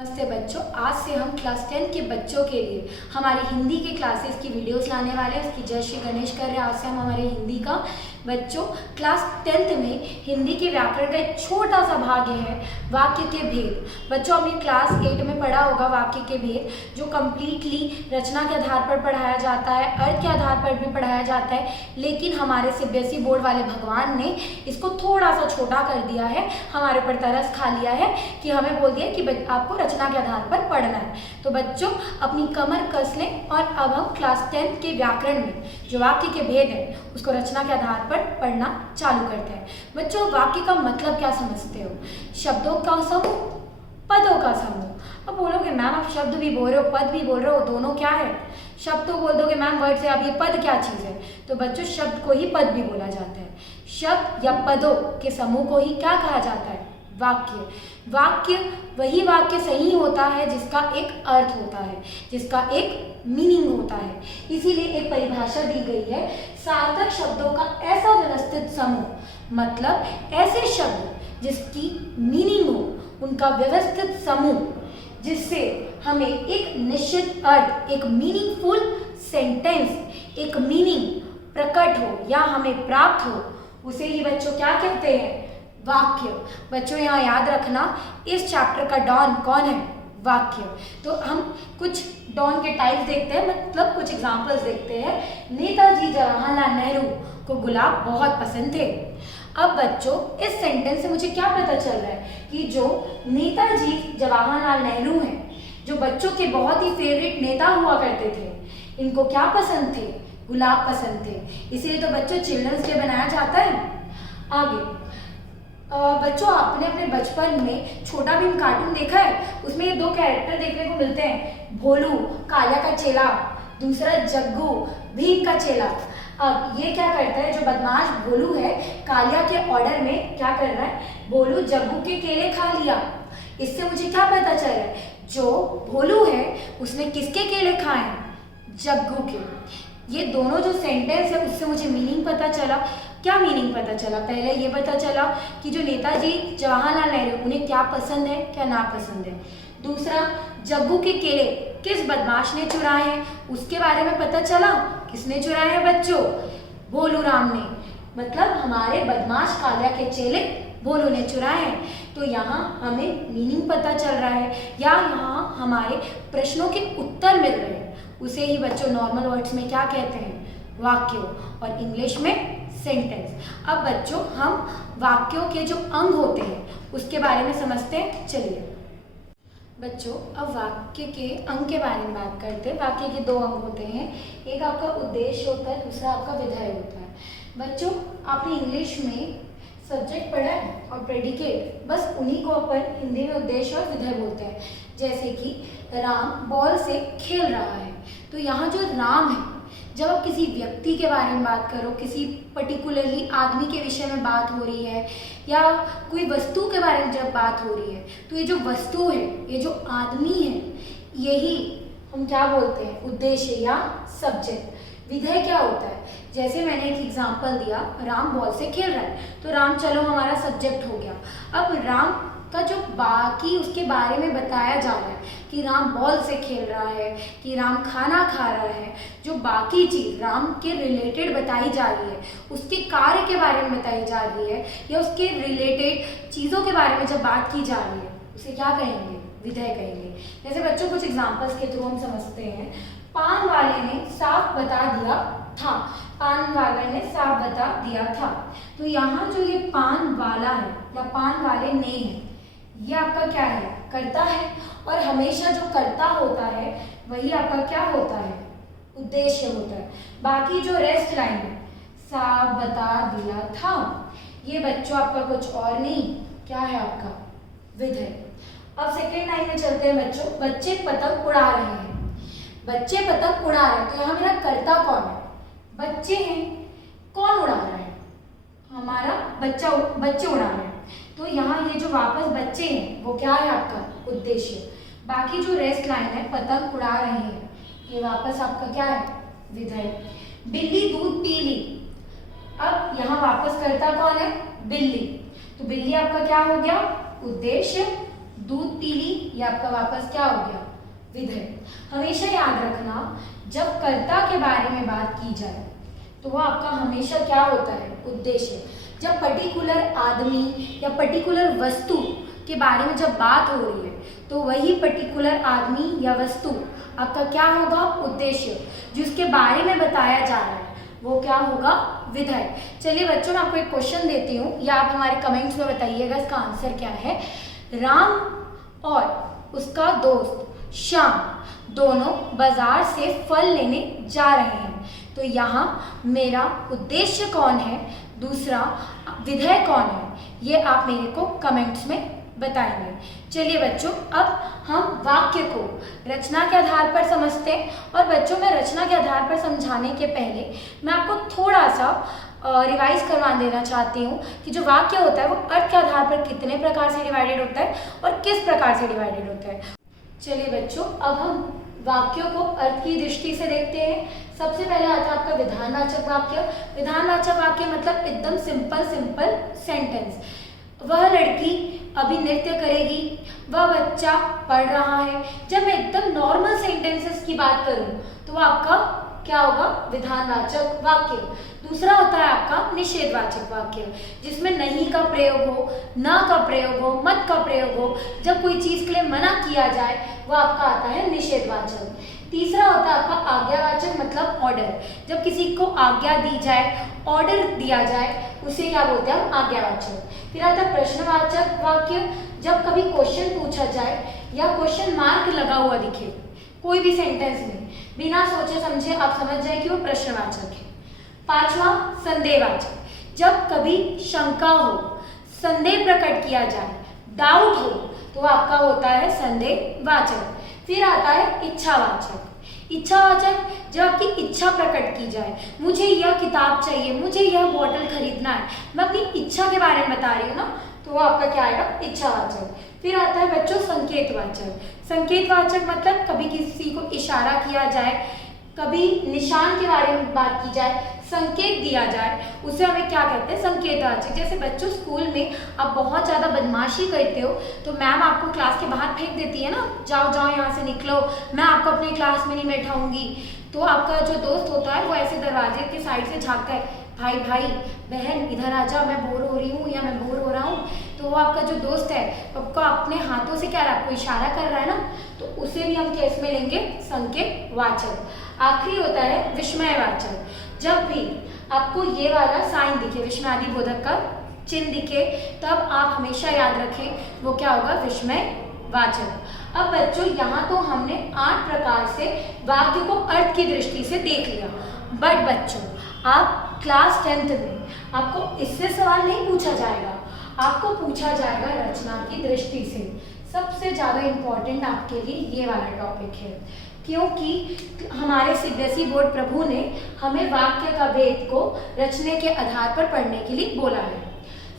नमस्ते बच्चों, आज से हम क्लास 10 के बच्चों के लिए हमारी हिंदी के क्लासेस की वीडियोस लाने वाले हैं। उसकी जय श्री गणेश कर रहे हैं। आज से हम हमारे हिंदी का बच्चों क्लास 10th में हिंदी के व्याकरण का एक छोटा सा भाग है वाक्य के भेद। बच्चों आपने क्लास 8 में पढ़ा होगा वाक्य के भेद, जो कम्प्लीटली रचना के आधार पर पढ़ाया जाता है, अर्थ के आधार पर भी पढ़ाया जाता है, लेकिन हमारे सीबीएसई बोर्ड वाले भगवान ने इसको थोड़ा सा छोटा कर दिया है। हमारे ऊपर तरस खा लिया है कि हमें बोल दिया कि आपको रचना के आधार पर पढ़ना है। तो बच्चों अपनी कमर कस लें और अब हम क्लास 10 के व्याकरण में जो वाक्य के भेद है उसको रचना के आधार पर पढ़ना चालू करते हैं। बच्चों वाक्य का मतलब क्या समझते हो? शब्दों का समूह, पदों का समूह। अब बोलोगे मैम आप शब्द भी बोल रहे हो, पद भी बोल रहे हो, दोनों क्या है? शब्द तो बोल दोगे मैम वर्ड से, अब ये पद क्या चीज़ है? तो बच्चों शब्द को ही पद भी बोला जाता है। शब्द या पदों के समूह को ही क्या कहा जाता है? वाक्य। वाक्य वही वाक्य सही होता है जिसका एक अर्थ होता है, जिसका एक मीनिंग होता है। इसीलिए एक परिभाषा दी गई है, सार्थक शब्दों का ऐसा व्यवस्थित समूह, मतलब ऐसे शब्द जिसकी मीनिंग हो, उनका व्यवस्थित समूह, जिससे हमें एक निश्चित अर्थ, एक मीनिंगफुल सेंटेंस, एक मीनिंग प्रकट हो या हमें प्राप्त हो, उसे ही बच्चों क्या कहते हैं? वाक्य। बच्चों यहाँ याद रखना, इस चैप्टर का डॉन कौन है? वाक्य। तो हम कुछ डॉन के टाइप्स देखते हैं, मतलब कुछ एग्जांपल्स देखते हैं। नेताजी जवाहरलाल नेहरू को गुलाब बहुत पसंद थे। अब बच्चों इस सेंटेंस से मुझे क्या पता चल रहा है कि जो नेताजी जवाहरलाल नेहरू हैं, जो बच्चों के बहुत ही फेवरेट नेता हुआ करते थे, इनको क्या पसंद थे? गुलाब पसंद थे। इसीलिए तो बच्चों चिल्ड्रंस डे बनाया जाता है। आगे बच्चों आपने अपने बचपन में छोटा भीम कार्टून देखा है? उसमें ये दो कैरेक्टर देखने को मिलते हैं, भोलू कालिया का चेला, दूसरा जग्गू भीम का चेला। अब ये क्या करता है, जो बदमाश भोलू है कालिया के ऑर्डर में क्या कर रहा है? भोलू जग्गू के केले खा लिया। इससे मुझे क्या पता चल रहा है? जो भोलू है उसने किसके केले खाए? जग्गू के। ये दोनों जो सेंटेंस है उससे मुझे मीनिंग पता चला। क्या मीनिंग पता चला? पहले ये पता चला कि जो नेताजी जवाहरलाल नेहरू उन्हें क्या पसंद है, क्या नापसंद है। दूसरा, जग्गू के केले किस बदमाश ने चुराए हैं, उसके बारे में पता चला। किसने चुराए हैं बच्चों? भोलू राम ने, मतलब हमारे बदमाश कालिया के चेले भोलू ने चुराए हैं। तो यहाँ हमें मीनिंग पता चल रहा है या यहाँ हमारे प्रश्नों के उत्तर मिल रहे हैं। उसे ही बच्चों नॉर्मल वर्ड्स में क्या कहते हैं? वाक्य, और इंग्लिश में सेंटेंस। अब बच्चों हम वाक्यों के जो अंग होते हैं उसके बारे में समझते हैं। चलिए बच्चों अब वाक्य के अंग के बारे में बात करते हैं। वाक्य के दो अंग होते हैं, एक आपका उद्देश्य होता है, दूसरा आपका विधेय होता है। बच्चों आपने इंग्लिश में सब्जेक्ट पढ़ा है और प्रेडिकेट, बस उन्हीं को अपन हिंदी में उद्देश्य और विधेय बोलते हैं। जैसे कि राम बॉल से खेल रहा है, तो यहाँ जो राम है, जब आप किसी व्यक्ति के बारे में बात करो, किसी पर्टिकुलरली आदमी के विषय में बात हो रही है या कोई वस्तु के बारे में जब बात हो रही है, तो ये जो वस्तु है, ये जो आदमी है, यही हम क्या बोलते हैं? उद्देश्य या सब्जेक्ट। विधेय क्या होता है? जैसे मैंने एक एग्जांपल दिया, राम बॉल से खेल रहा है, तो राम चलो हमारा सब्जेक्ट हो गया। अब राम का जो बाकी उसके बारे में बताया जा रहा है कि राम बॉल से खेल रहा है, कि राम खाना खा रहा है, जो बाकी चीज़ राम के रिलेटेड बताई जा रही है, उसके कार्य के बारे में बताई जा रही है या उसके रिलेटेड चीज़ों के बारे में जब बात की जा रही है, उसे क्या कहेंगे? विधेय कहेंगे। जैसे बच्चों कुछ एग्जाम्पल्स के थ्रू हम समझते हैं। पान वाले ने साफ बता दिया था। पान वाले ने साफ बता दिया था। तो यहाँ जो ये पान वाला है या पान वाले ने है, ये आपका क्या है? कर्ता है। और हमेशा जो कर्ता होता है वही आपका क्या होता है? उद्देश्य होता है। बाकी जो रेस्ट लाइन है, साफ बता दिया था, ये बच्चों आपका कुछ और नहीं, क्या है आपका? विधेय। अब सेकेंड लाइन में चलते हैं बच्चों। बच्चे पतंग उड़ा रहे हैं। बच्चे पतंग उड़ा रहे हैं, तो यहाँ मेरा कर्ता कौन है? बच्चे हैं। कौन उड़ा रहा है? हमारा बच्चा, बच्चे उड़ा रहे हैं। तो यहाँ ये जो वापस बच्चे हैं वो क्या है आपका? उद्देश्य। बाकी जो रेस्ट लाइन है, पतंग उड़ा रहे हैं, ये वापस आपका क्या है? विधेय। बिल्ली दूध पी ली। अब यहाँ वापस कर्ता कौन है? बिल्ली। तो बिल्ली आपका क्या हो गया? उद्देश्य। दूध पी ली, ये आपका वापस क्या हो गया, विधेय। हमेशा याद रखना जब कर्ता के बारे में बात की जाए तो वो आपका हमेशा क्या होता है, उद्देश्य। जब पर्टिकुलर आदमी या पर्टिकुलर वस्तु के बारे में जब बात हो रही है तो वही पर्टिकुलर आदमी या वस्तु आपका क्या होगा, उद्देश्य। जिसके बारे में बताया जा रहा है वो क्या होगा, विधेय। चलिए बच्चों, मैं आपको एक क्वेश्चन देती हूँ या आप हमारे कमेंट्स में बताइएगा इसका आंसर क्या है। राम और उसका दोस्त श्याम दोनों बाजार से फल लेने जा रहे हैं, तो यहाँ मेरा उद्देश्य कौन है, दूसरा विधेय कौन है, ये आप मेरे को कमेंट्स में बताएंगे। चलिए बच्चों, अब हम वाक्य को रचना के आधार पर समझते हैं। और बच्चों, मैं रचना के आधार पर समझाने के पहले मैं आपको थोड़ा सा रिवाइज करवा देना चाहती हूँ कि जो वाक्य होता है वो अर्थ के आधार पर कितने प्रकार से डिवाइडेड होता है और किस प्रकार से डिवाइडेड होता है। चलिए बच्चों, अब हम वाक्यों को अर्थ की दृष्टि से देखते हैं। सबसे पहले आता है आपका विधानवाचक वाक्य। विधानवाचक वाक्य मतलब एकदम सिंपल सेंटेंस। वह लड़की अभी नृत्य करेगी, वह बच्चा पढ़ रहा है। जब मैं एकदम नॉर्मल सेंटेंसेस की बात करूं तो वो आपका क्या होगा, विधानवाचक वाक्य। दूसरा होता है आपका निषेधवाचक वाक्य, जिसमें नहीं का प्रयोग हो, न का प्रयोग हो, मत का प्रयोग हो। जब कोई चीज के लिए मना किया जाए वो आपका आता है निषेधवाचक। तीसरा होता है आपका आज्ञावाचक मतलब ऑर्डर। जब किसी को आज्ञा दी जाए, ऑर्डर दिया जाए, उसे क्या बोलते हैं हम, आज्ञावाचक। फिर आता है प्रश्नवाचक वाक्य। जब कभी क्वेश्चन पूछा जाए या क्वेश्चन मार्क लगा हुआ दिखे कोई भी सेंटेंस में, बिना सोचे समझे आप समझ जाए कि वो प्रश्नवाचक है। पांचवा संदेहवाचक। जब कभी शंका हो, संदेह प्रकट किया जाए, डाउट हो, तो आपका होता है संदेहवाचक। फिर आता है इच्छावाचक। इच्छावाचक, जब आपकी इच्छा प्रकट की जाए, मुझे यह किताब चाहिए, मुझे यह बॉटल खरीदना है, मैं अपनी इच्छा के बारे में बता रही हूँ ना, तो वो आपका क्या आएगा, इच्छावाचक। फिर आता है बच्चों संकेतवाचक। संकेतवाचक मतलब कभी किसी को इशारा किया जाए, कभी निशान के बारे में बात की जाए, संकेत दिया जाए, उसे हमें क्या कहते हैं, संकेतवाचक। जैसे बच्चों स्कूल में आप बहुत ज़्यादा बदमाशी करते हो तो मैम आपको क्लास के बाहर फेंक देती है ना, जाओ जाओ यहाँ से निकलो, मैं आपको अपनी क्लास में नहीं बैठाऊंगी। तो आपका जो दोस्त होता है वो ऐसे दरवाजे के साइड से झाँकता है, भाई भाई बहन इधर आ जा, मैं बोर हो रही हूँ या मैं बोर हो रहा हूँ। तो वो आपका जो दोस्त है आपको अपने हाथों से क्या आपको इशारा कर रहा है ना, तो उसे भी हम केस में लेंगे संकेतवाचक। आखिरी होता है विस्मयवाचक। जब भी आपको ये वाला साइन दिखे, विस्मयादि बोधक का चिन्ह दिखे, तब आप हमेशा याद रखें वो क्या होगा, विस्मयवाचक। अब बच्चों यहाँ तो हमने 8 प्रकार से वाक्य को अर्थ की दृष्टि से देख लिया। बट बच्चों आप क्लास 10th में आपको इससे सवाल नहीं पूछा जाएगा, आपको पूछा जाएगा रचना की दृष्टि से। सबसे ज़्यादा इम्पोर्टेंट आपके लिए ये वाला टॉपिक है, क्योंकि हमारे सीबीएसई बोर्ड प्रभु ने हमें वाक्य का भेद को रचने के आधार पर पढ़ने के लिए बोला है।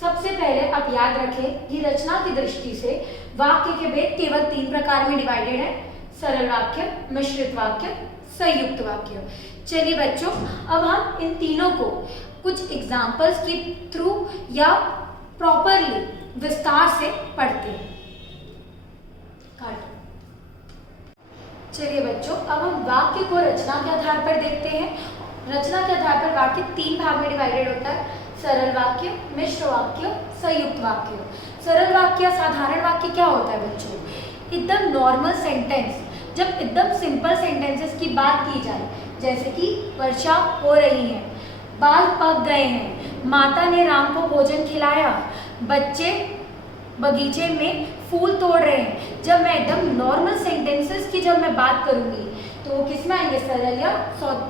सबसे पहले आप याद रखें कि रचना की दृष्टि से वाक्य के भेद केवल 3 प्रकार में डिवाइडेड है, सरल वाक्य, मिश्रित वाक्य, संयुक्त वाक्य। चलिए बच्चों, अब हम इन तीनों को कुछ एग्जाम्पल्स के थ्रू या प्रॉपरली विस्तार से पढ़ते हैं। चलिए बच्चों, अब हम वाक्य को रचना के आधार पर देखते हैं। रचना के आधार पर वाक्य 3 भाग में डिवाइडेड होता है, सरल वाक्य, मिश्र वाक्य, संयुक्त वाक्य। सरल वाक्य, साधारण वाक्य क्या होता है बच्चों, एकदम नॉर्मल सेंटेंस। जब एकदम सिंपल सेंटेंसेस की बात की जाए, जैसे कि वर्षा हो रही है, बाल पक गए हैं, माता ने राम को भोजन खिलाया, बच्चे बगीचे में फूल तोड़ रहे हैं। जब मैं एकदम नॉर्मल सेंटेंसेस की जब मैं बात करूंगी तो वो किस में आएंगे, सरल या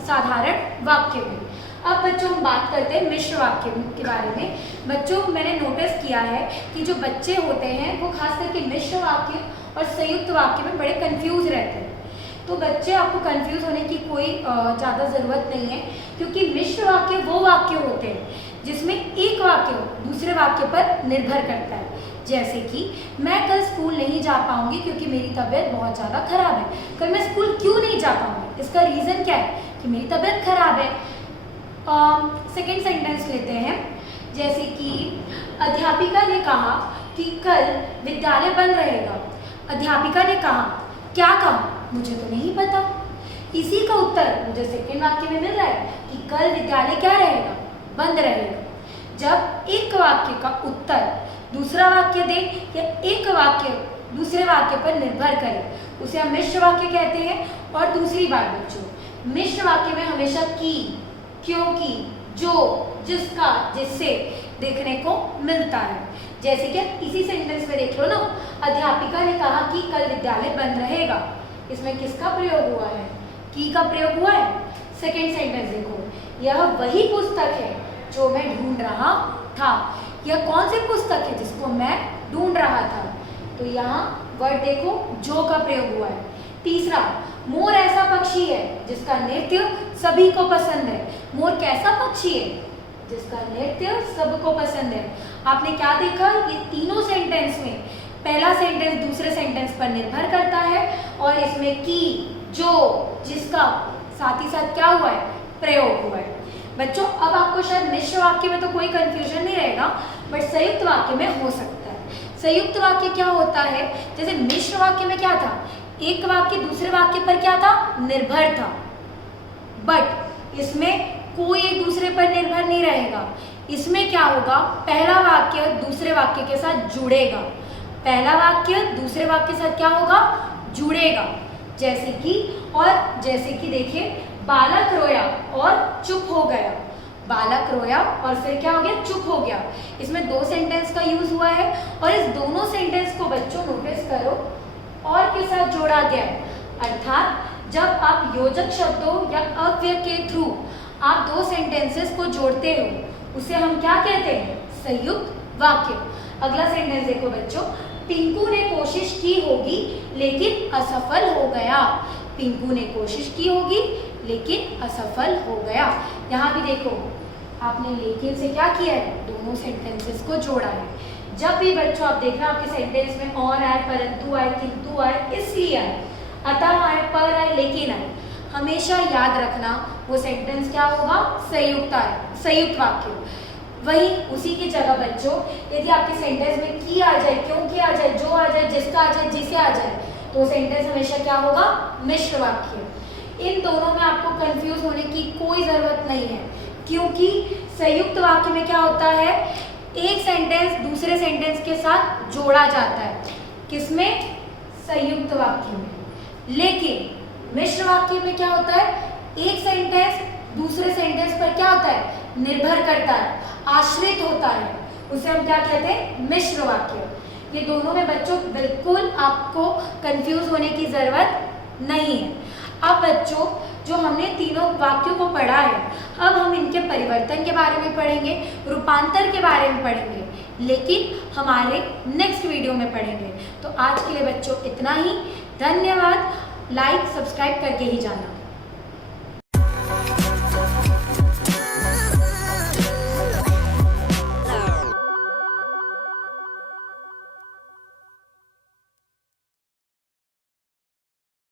साधारण वाक्य में। अब बच्चों हम बात करते हैं मिश्र वाक्य के बारे में। बच्चों मैंने नोटिस किया है कि जो बच्चे होते हैं वो खास करके मिश्र वाक्य और संयुक्त वाक्य में बड़े कंफ्यूज रहते हैं। तो बच्चे आपको कंफ्यूज होने की कोई ज़्यादा ज़रूरत नहीं है, क्योंकि मिश्र वाक्य वो वाक्य होते हैं जिसमें एक वाक्य दूसरे वाक्य पर निर्भर करता है। जैसे कि मैं कल स्कूल नहीं जा पाऊंगी क्योंकि मेरी तबीयत बहुत ज़्यादा खराब है। कल मैं स्कूल क्यों नहीं जा पाऊंगी, इसका रीज़न क्या है कि मेरी तबीयत खराब है। सेकेंड सेंटेंस लेते हैं, जैसे कि अध्यापिका ने कहा कि कल विद्यालय बंद रहेगा। अध्यापिका ने कहा। क्या कहा? मुझे तो नहीं पता। इसी का उत्तर मुझे सेकंड वाक्य में मिल रहा है कि कल विद्यालय क्या रहेगा? बंद रहेगा। जब एक वाक्य का उत्तर दूसरा वाक्य दे या एक वाक्य दूसरे वाक्य पर निर्भर करे, उसे हम मिश्र वाक्य कहते हैं। और दूसरी बात बच्चों, मिश्र वाक्य में हमेशा की, क्योंकि, जो, जिसका, जिससे देखने को मिलता है। जैसे कि इसी सेंटेंस में देख लो ना, अध्यापिका ने कहा कि कल विद्यालय बंद रहेगा। इसमें किसका प्रयोग हुआ है? की का प्रयोग हुआ है। सेकेंड सेंटेंस देखो, यह वही पुस्तक है जो मैं ढूंढ रहा था। यह कौन सी पुस्तक है जिसको मैं ढूंढ रहा था? तो यहाँ वर्ड देखो, जो का प्रयोग हुआ है। तीसरा, मोर ऐसा पक्षी है जिसका नृत्य सभी को पसंद है। मोर कैसा पक्षी है? जिसका नृत्य सबको पसंद है। आपने क्या देखा? ये तीनों सेंटेंस में पहला सेंटेंस दूसरे सेंटेंस पर निर्भर करता है और इसमें की, जो, जिसका साथ ही साथ क्या हुआ है? प्रयोग हुआ है। बच्चों अब आपको शायद मिश्र वाक्य में तो कोई कंफ्यूजन नहीं रहेगा, बट संयुक्त वाक्य में हो सकता है। संयुक्त वाक्य क्या होता है? जैसे मिश्र वाक्य में क्या था? एक वाक्य दूसरे वाक्य पर क्या था? निर्भर था। बट इसमें कोई एक दूसरे पर निर्भर नहीं रहेगा। इसमें क्या होगा? पहला वाक्य दूसरे वाक्य के साथ जुड़ेगा। पहला वाक्य दूसरे वाक्य के साथ क्या होगा? जुड़ेगा। जैसे कि देखिए, बालक रोया और चुप हो गया। बालक रोया और फिर क्या हो गया? चुप हो गया। इसमें दो सेंटेंस का यूज हुआ है और इस दोनों सेंटेंस को बच्चों नोटिस करो और के साथ जोड़ा गया है। अर्थात जब आप योजक शब्दों या अव्यय के थ्रू आप दो सेंटेंसेस को जोड़ते हो, उसे हम क्या कहते हैं? संयुक्त वाक्य। अगला सेंटेंस देखो बच्चों, पिंकू ने कोशिश की होगी लेकिन असफल हो गया। पिंकू ने कोशिश की होगी लेकिन असफल हो गया। यहाँ भी देखो, आपने लेकिन से क्या किया है? दोनों सेंटेंसेस को जोड़ा है। जब भी बच्चों आप देखना आपके सेंटेंस में और आए, परंतु आए, किंतु आए, इसलिए आए, अतः आए, पर आए, लेकिन आए, हमेशा याद रखना वो सेंटेंस क्या होगा? संयुक्त आए, संयुक्त वाक्य। वही उसी की जगह बच्चों, यदि आपके सेंटेंस में की आ जाए, क्योंकि आ जाए, जो आ जाए, जिसका आ जाए, जिसे आ जाए, तो सेंटेंस हमेशा क्या होगा? मिश्र वाक्य। इन दोनों में आपको कंफ्यूज होने की कोई जरूरत नहीं है, क्योंकि संयुक्त वाक्य में क्या होता है? एक सेंटेंस दूसरे सेंटेंस के साथ जोड़ा जाता है। किसमें? संयुक्त वाक्य में। लेकिन मिश्र वाक्य में क्या होता है? एक सेंटेंस दूसरे सेंटेंस पर क्या होता है? निर्भर करता है, आश्रित होता है। उसे हम क्या कहते हैं? मिश्र वाक्य। ये दोनों में बच्चों बिल्कुल आपको कंफ्यूज होने की जरूरत नहीं है। अब बच्चों जो हमने तीनों वाक्यों को पढ़ा है, अब हम इनके परिवर्तन के बारे में पढ़ेंगे, रूपांतर के बारे में पढ़ेंगे, लेकिन हमारे नेक्स्ट वीडियो में पढ़ेंगे। तो आज के लिए बच्चों इतना ही। धन्यवाद। लाइक सब्सक्राइब करके ही जाना।